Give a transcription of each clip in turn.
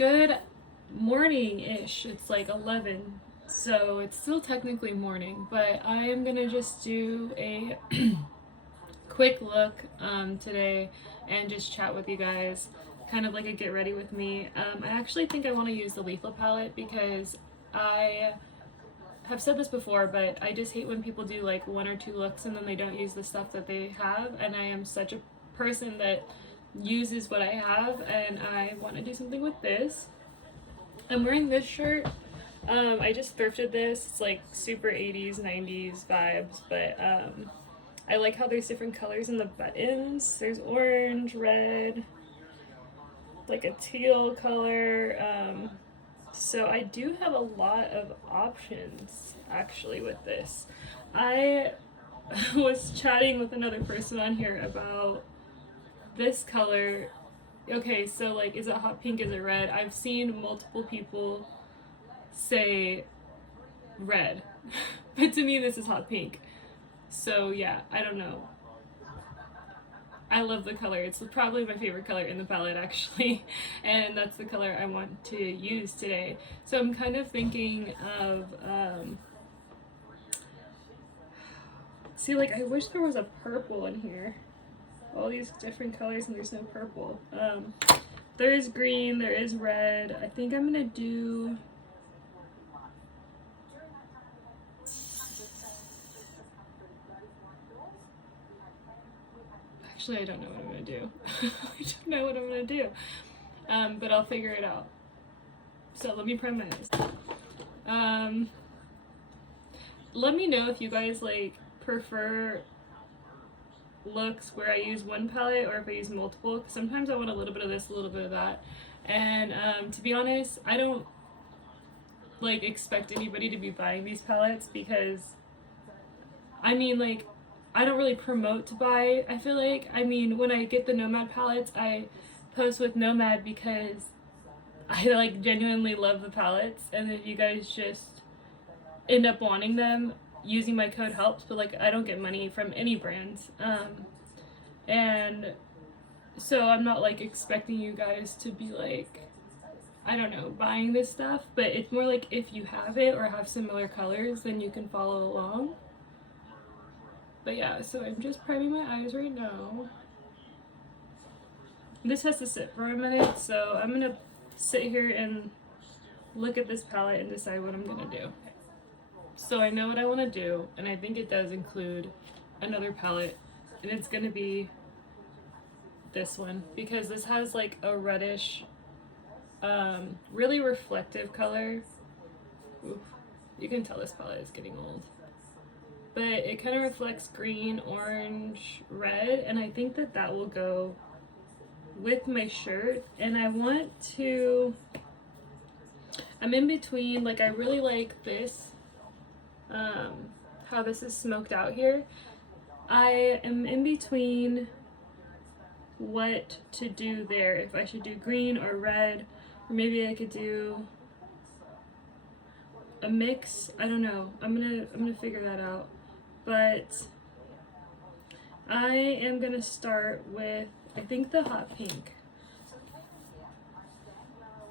Good morning-ish. It's like 11, so it's still technically morning, but I am gonna just do a quick look today and just chat with you guys, kind of like a get ready with me. I actually think I want to use the Lethal palette because I have said this before, but I just hate when people do like one or two looks and then they don't use the stuff that they have, and I am such a person that uses what I have, and I want to do something with this. I'm wearing this shirt. I just thrifted this. It's like super 80s, 90s vibes, but I like how there's different colors in the buttons. There's orange, red, like a teal color. So I do have a lot of options actually with this. I was chatting with another person on here about this color. Okay, so like, is it hot pink, is it red? I've seen multiple people say red, but to me this is hot pink. So yeah, I don't know. I love the color. It's probably my favorite color in the palette actually, and that's the color I want to use today. So I'm kind of thinking of, see, like, I wish there was a purple in here. All these different colors and there's no purple. There is green, there is red. I think I'm gonna do, actually I don't know what I'm gonna do. I don't know what I'm gonna do. But I'll figure it out. So let me prime my eyes. Let me know if you guys like prefer looks where I use one palette or if I use multiple, because sometimes I want a little bit of this, a little bit of that. And to be honest, I don't like expect anybody to be buying these palettes because I mean, like, I don't really promote to buy. I feel like, I mean, when I get the Nomad palettes, I post with Nomad because I like genuinely love the palettes, and if you guys just end up wanting them, using my code helps, but like, I don't get money from any brands. And so I'm not like expecting you guys to be like, I don't know, buying this stuff, but it's more like if you have it or have similar colors, then you can follow along. But yeah, so I'm just priming my eyes right now. This has to sit for a minute, so I'm gonna sit here and look at this palette and decide what I'm gonna do. So I know what I want to do, and I think it does include another palette, and it's gonna be this one because this has like a reddish, really reflective color. Oof. You can tell this palette is getting old. But it kind of reflects green, orange, red, and I think that that will go with my shirt. And I want to, I'm in between, like, I really like this, how this is smoked out here. I am in between what to do there, if I should do green or red, or maybe I could do a mix. I don't know. I'm gonna figure that out. But I am gonna start with, I think, the hot pink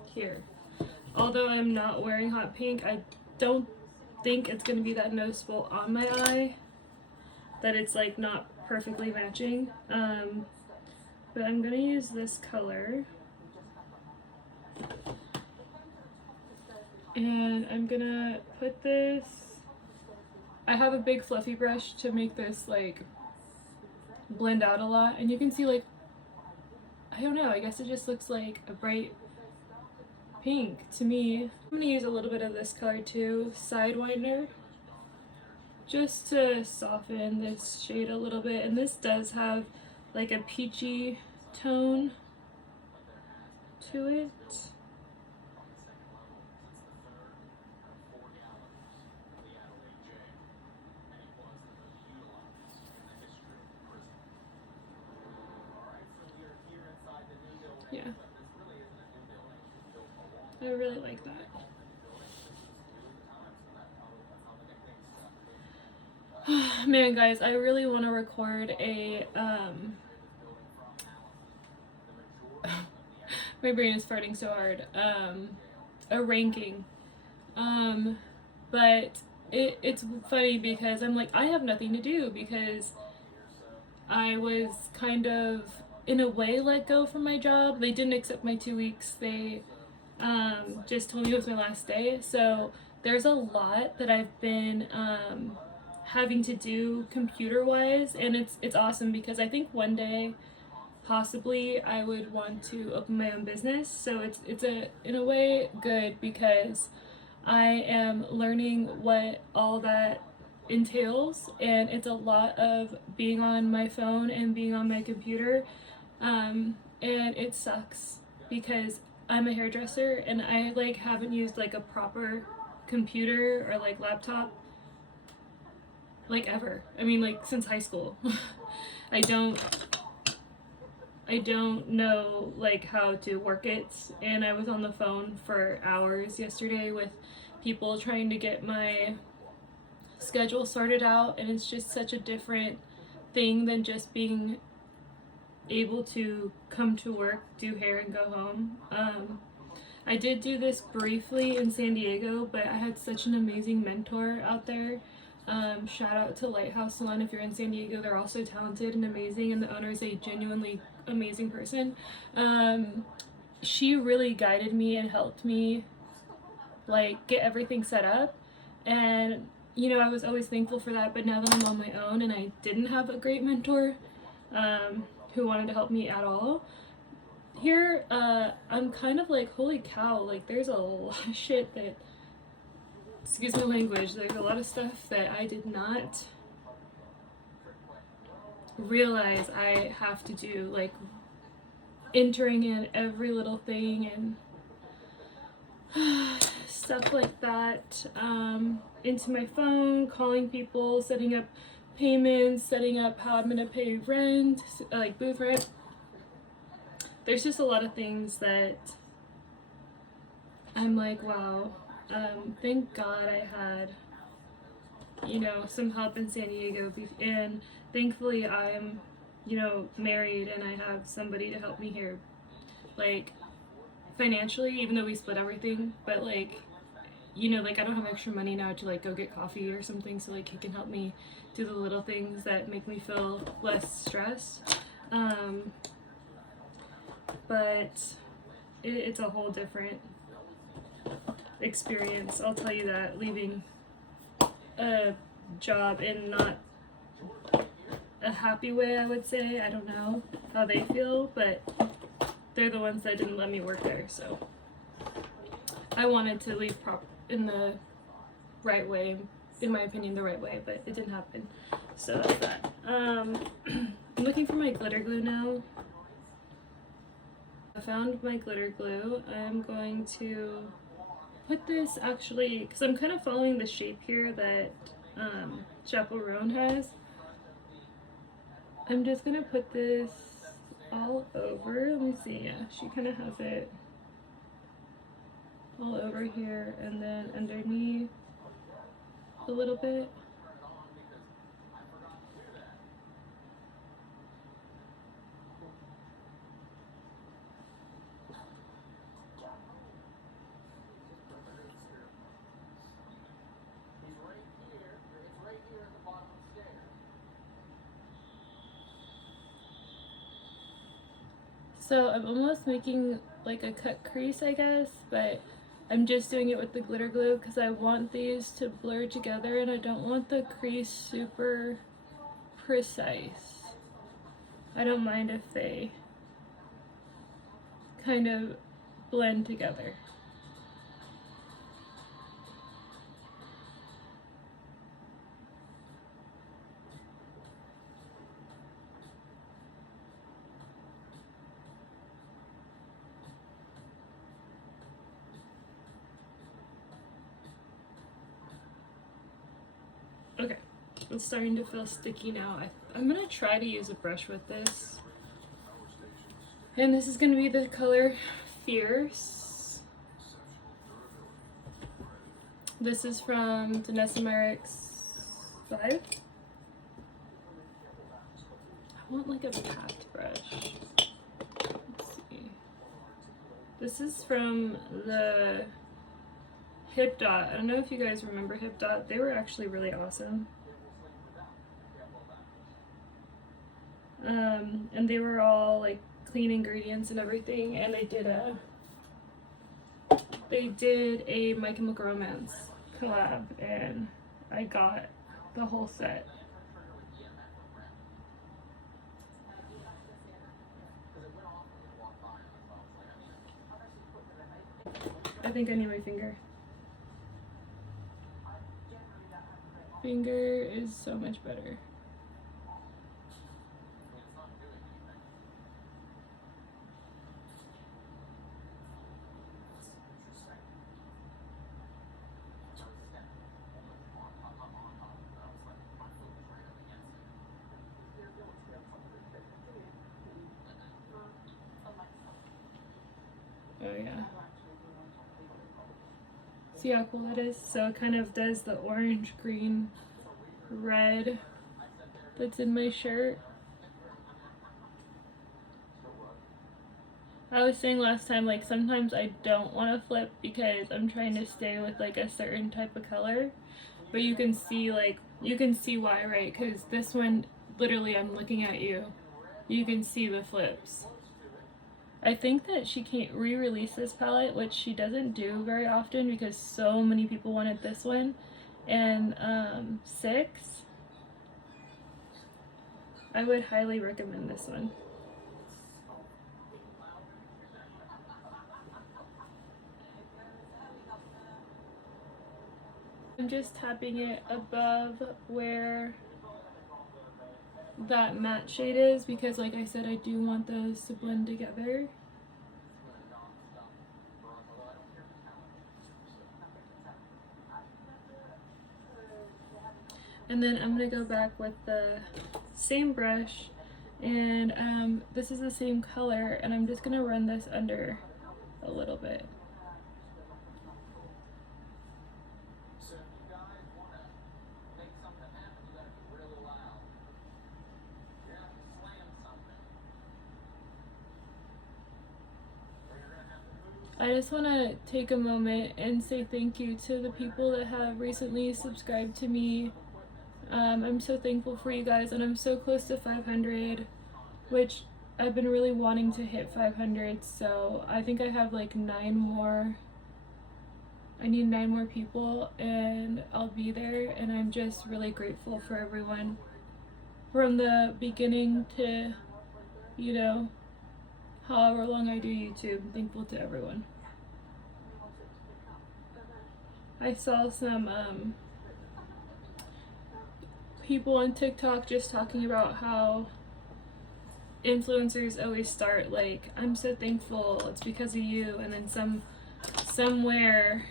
here. Although I'm not wearing hot pink, I don't think it's gonna be that noticeable on my eye, that it's like not perfectly matching. But I'm gonna use this color, and I'm gonna put this, I have a big fluffy brush to make this like blend out a lot, and you can see, like, I don't know, I guess it just looks like a bright pink to me. I'm gonna use a little bit of this color too, Sidewinder, just to soften this shade a little bit. And this does have like a peachy tone to it. Yeah, I really like that. Man, guys, I really want to record a My brain is farting so hard. A ranking. But it's funny because I'm like, I have nothing to do because I was kind of, in a way, let go from my job. They didn't accept my 2 weeks. They just told me it was my last day. So there's a lot that I've been having to do computer wise, and it's awesome because I think one day possibly I would want to open my own business. So it's a, in a way, good because I am learning what all that entails, and it's a lot of being on my phone and being on my computer, and it sucks because I'm a hairdresser and I like haven't used like a proper computer or like laptop like ever. I mean, like since high school. I don't I don't know like how to work it, and I was on the phone for hours yesterday with people trying to get my schedule sorted out, and it's just such a different thing than just being able to come to work, do hair, and go home. I did do this briefly in San Diego, but I had such an amazing mentor out there. Shout out to Lighthouse Salon if you're in San Diego. They're also talented and amazing, and the owner is a genuinely amazing person. She really guided me and helped me like get everything set up, and I was always thankful for that. But now that I'm on my own and I didn't have a great mentor who wanted to help me at all, here I'm kind of like, holy cow, like there's a lot of shit that, excuse my language, there's a lot of stuff that I did not realize I have to do, like entering in every little thing and stuff like that into my phone, calling people, setting up payments, setting up how I'm gonna pay rent, like booth rent. There's just a lot of things that I'm like, wow, thank God I had, some help in San Diego, and thankfully I'm, married and I have somebody to help me here, like financially, even though we split everything, but like, like I don't have extra money now to like go get coffee or something, so like he can help me do the little things that make me feel less stressed. But it's a whole different experience, I'll tell you that, leaving a job in not a happy way, I would say. I don't know how they feel, but they're the ones that didn't let me work there, so I wanted to leave in the right way, in my opinion, the right way, but it didn't happen. So that's that. I'm looking for my glitter glue now. I found my glitter glue. I'm going to put this actually, because I'm kind of following the shape here that Chaperone has. I'm just gonna put this all over. Let me see. Yeah, she kind of has it all over here and then underneath a little bit. So I'm almost making like a cut crease, I guess, but I'm just doing it with the glitter glue because I want these to blur together and I don't want the crease super precise. I don't mind if they kind of blend together. Okay, it's starting to feel sticky now. I'm gonna try to use a brush with this. And this is gonna be the color Fierce. This is from Danessa Myricks 5. I want like a packed brush. Let's see. This is from the Hip Dot. I don't know if you guys remember Hip Dot. They were actually really awesome. And they were all like clean ingredients and everything, and they did a My Chemical Romance collab, and I got the whole set. I think I need my finger. Finger is so much better. Oh yeah. See how cool that is? So it kind of does the orange, green, red that's in my shirt. I was saying last time, like sometimes I don't want to flip because I'm trying to stay with like a certain type of color, but you can see why, right? Because this one, literally I'm looking at you, you can see the flips. I think that she can't re-release this palette, which she doesn't do very often because so many people wanted this one. And 6, I would highly recommend this one. I'm just tapping it above where that matte shade is because, like I said, I do want those to blend together. And then I'm going to go back with the same brush, and this is the same color, and I'm just going to run this under a little bit. I just want to take a moment and say thank you to the people that have recently subscribed to me. I'm so thankful for you guys, and I'm so close to 500, which I've been really wanting to hit 500, so I think I have like 9 more. I need 9 more people and I'll be there, and I'm just really grateful for everyone from the beginning to, you know, however long I do YouTube. I'm thankful to everyone. I saw some people on TikTok just talking about how influencers always start like, I'm so thankful, it's because of you, and then somewhere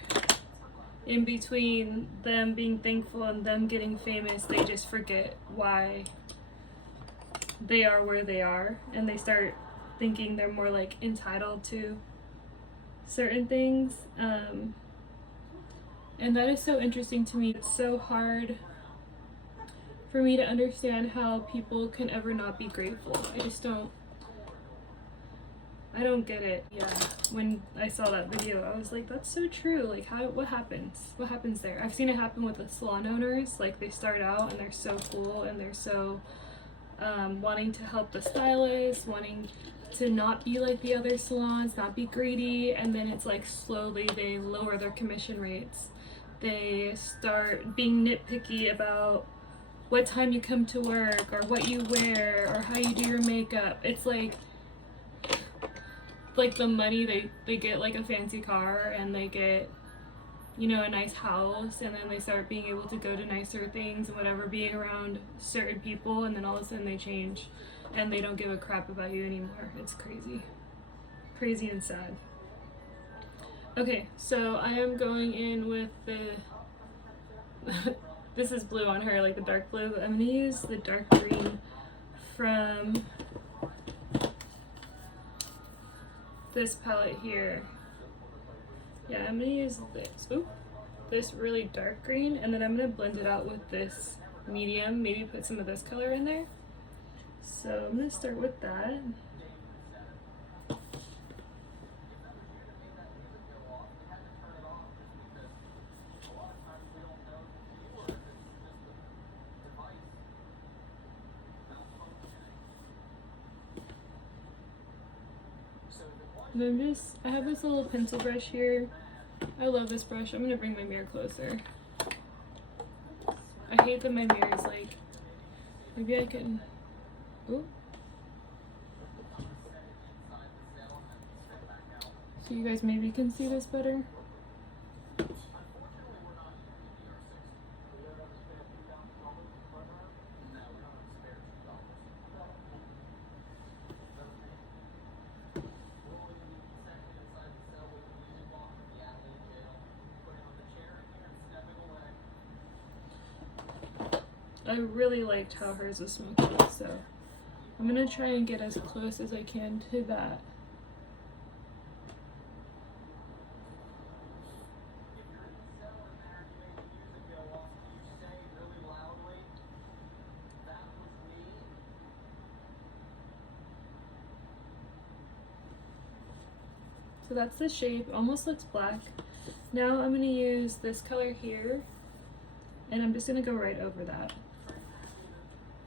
in between them being thankful and them getting famous, they just forget why they are where they are, and they start thinking they're more like entitled to certain things, and that is so interesting to me. It's so hard for me to understand how people can ever not be grateful. I don't get it. Yeah, when I saw that video, I was like, that's so true. Like, what happens there? I've seen it happen with the salon owners. Like, they start out and they're so cool and they're so wanting to help the stylist, wanting to not be like the other salons, not be greedy, and then it's like slowly they lower their commission rates. They start being nitpicky about what time you come to work or what you wear or how you do your makeup. It's like the money, they get like a fancy car and they get, you know, a nice house, and then they start being able to go to nicer things and whatever, being around certain people, and then all of a sudden they change and they don't give a crap about you anymore. It's crazy and sad. Okay, so I am going in with the this is blue on her, like the dark blue, but I'm gonna use the dark green from this palette here. Yeah, I'm gonna use this really dark green, and then I'm gonna blend it out with this medium, maybe put some of this color in there. So I'm gonna start with that. And I have this little pencil brush here. I love this brush. I'm gonna bring my mirror closer. I hate that my mirror is like, maybe I can, ooh. So you guys maybe can see this better. I really liked how hers was smoky, so I'm gonna try and get as close as I can to that. So that's the shape, almost looks black. Now I'm gonna use this color here, and I'm just gonna go right over that,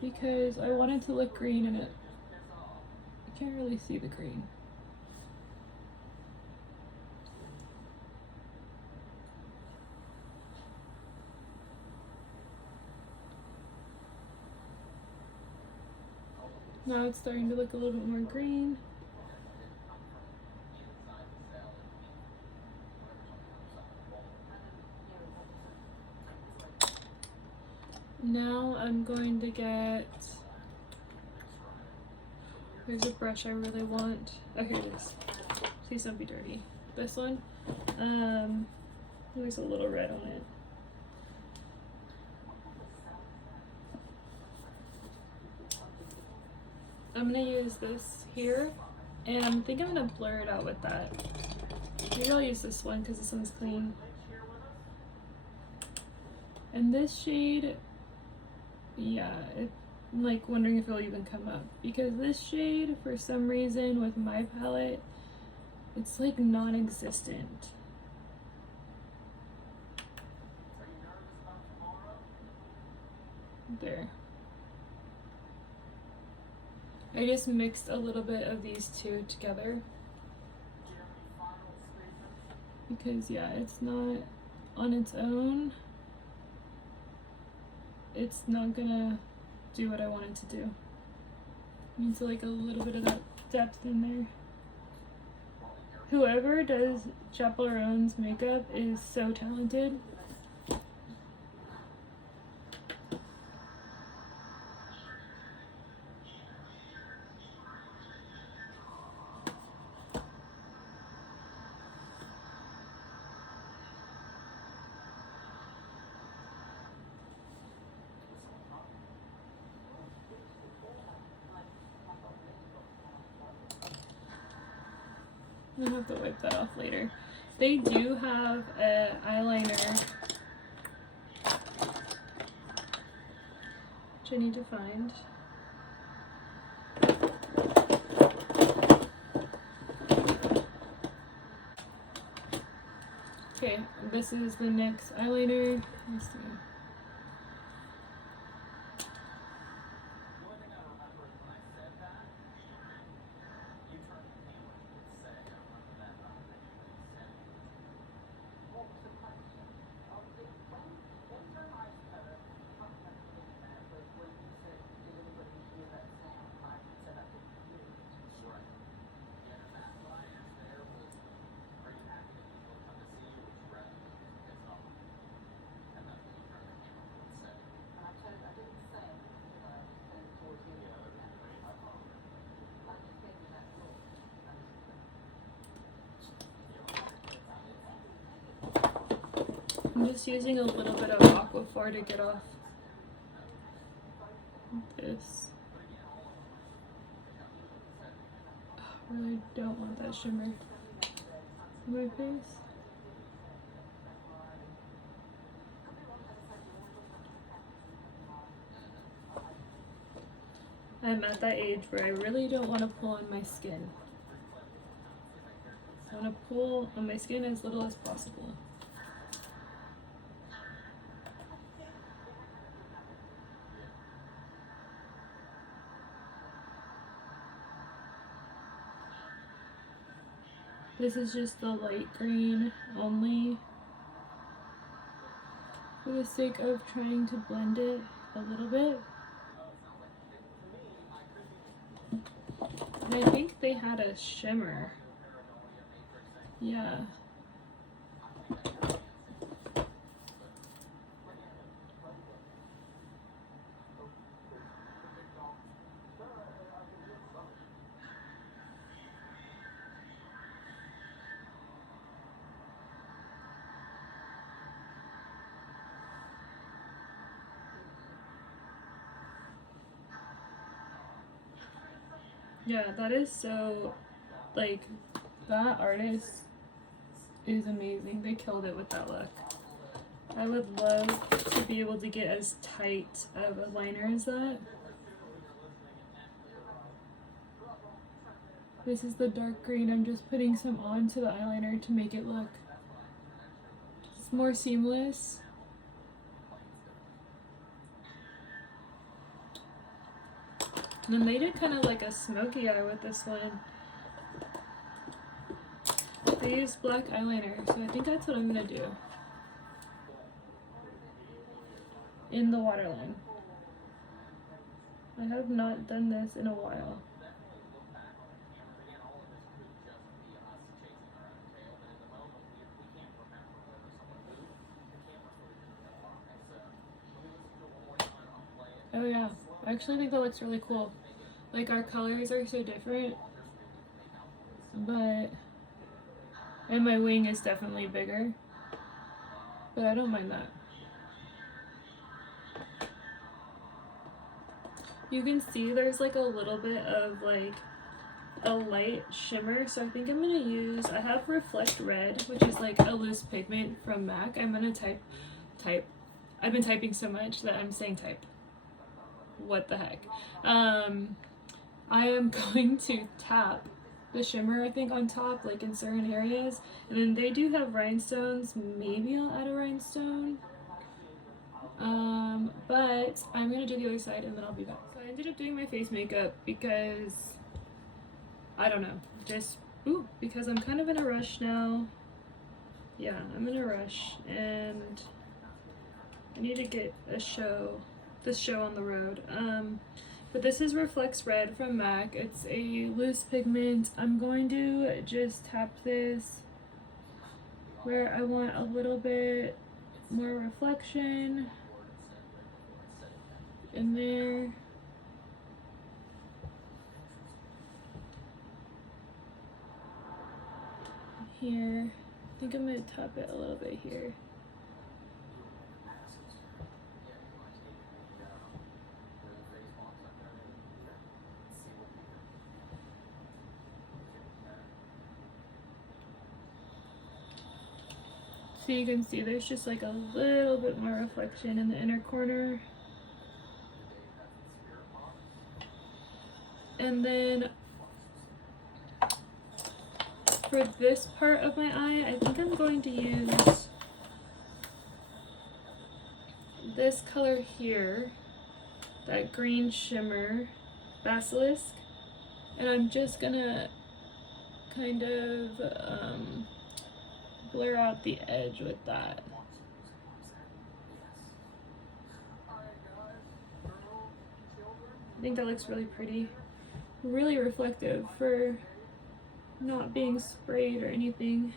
because I want it to look green and I can't really see the green. Now it's starting to look a little bit more green. Now I'm going to get, here's a brush I really want. Oh, here it is. Please don't be dirty. This one. There's a little red on it. I'm gonna use this here, and I think I'm gonna blur it out with that. Maybe I'll use this one because this one's clean. And this shade, yeah, I'm like wondering if it'll even come up, because this shade, for some reason with my palette, it's like non-existent. There. I just mixed a little bit of these two together, because yeah, it's not on its own, it's not gonna do what I want it to do. It needs like a little bit of that depth in there. Whoever does Chaperone's makeup is so talented. I'll have to wipe that off later. They do have an eyeliner, which I need to find. Okay, this is the NYX eyeliner. Let's see. I'm just using a little bit of Aquaphor to get off this. I really don't want that shimmer in my face. I'm at that age where I really don't want to pull on my skin. I want to pull on my skin as little as possible. This is just the light green only for the sake of trying to blend it a little bit. And I think they had a shimmer. Yeah. Yeah, that is so, like, that artist is amazing. They killed it with that look. I would love to be able to get as tight of a liner as that. This is the dark green. I'm just putting some onto the eyeliner to make it look just more seamless. And then they did kind of like a smoky eye with this one. They used black eyeliner, so I think that's what I'm gonna do in the waterline. I have not done this in a while. Oh yeah, I actually think that looks really cool. Like, our colors are so different, but, and my wing is definitely bigger, but I don't mind that. You can see there's like a little bit of like a light shimmer, so I think I'm gonna use, I have Reflect Red, which is like a loose pigment from MAC. I'm gonna type, I've been typing so much that I'm saying type. What the heck. I am going to tap the shimmer, I think, on top, like in certain areas. And then they do have rhinestones. Maybe I'll add a rhinestone. But I'm gonna do the other side and then I'll be back. So I ended up doing my face makeup because, I don't know, just, because I'm kind of in a rush now. Yeah, I'm in a rush and I need to get this show on the road. But this is Reflex Red from MAC. It's a loose pigment. I'm going to just tap this where I want a little bit more reflection in there. Here. I think I'm going to tap it a little bit here. So you can see there's just like a little bit more reflection in the inner corner. And then for this part of my eye, I think I'm going to use this color here, that green shimmer, Basilisk, and I'm just gonna kind of blur out the edge with that. I think that looks really pretty, really reflective for not being sprayed or anything.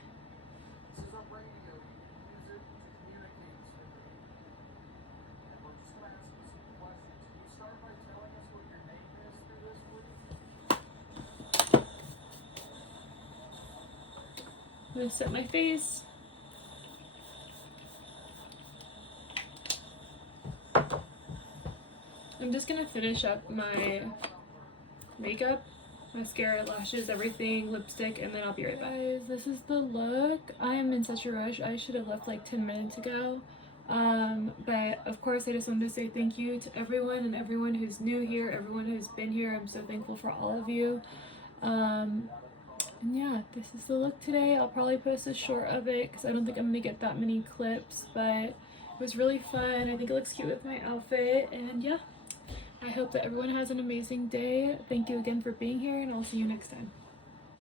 I'm gonna set my face. I'm just gonna finish up my makeup, mascara, lashes, everything, lipstick, and then I'll be right back. Guys, this is the look. I am in such a rush. I should have left like 10 minutes ago. But of course I just wanted to say thank you to everyone and everyone who's new here, everyone who's been here. I'm so thankful for all of you. And yeah, this is the look today. I'll probably post a short of it because I don't think I'm gonna get that many clips, but it was really fun. I think it looks cute with my outfit, and yeah, I hope that everyone has an amazing day. Thank you again for being here, and I'll see you next time.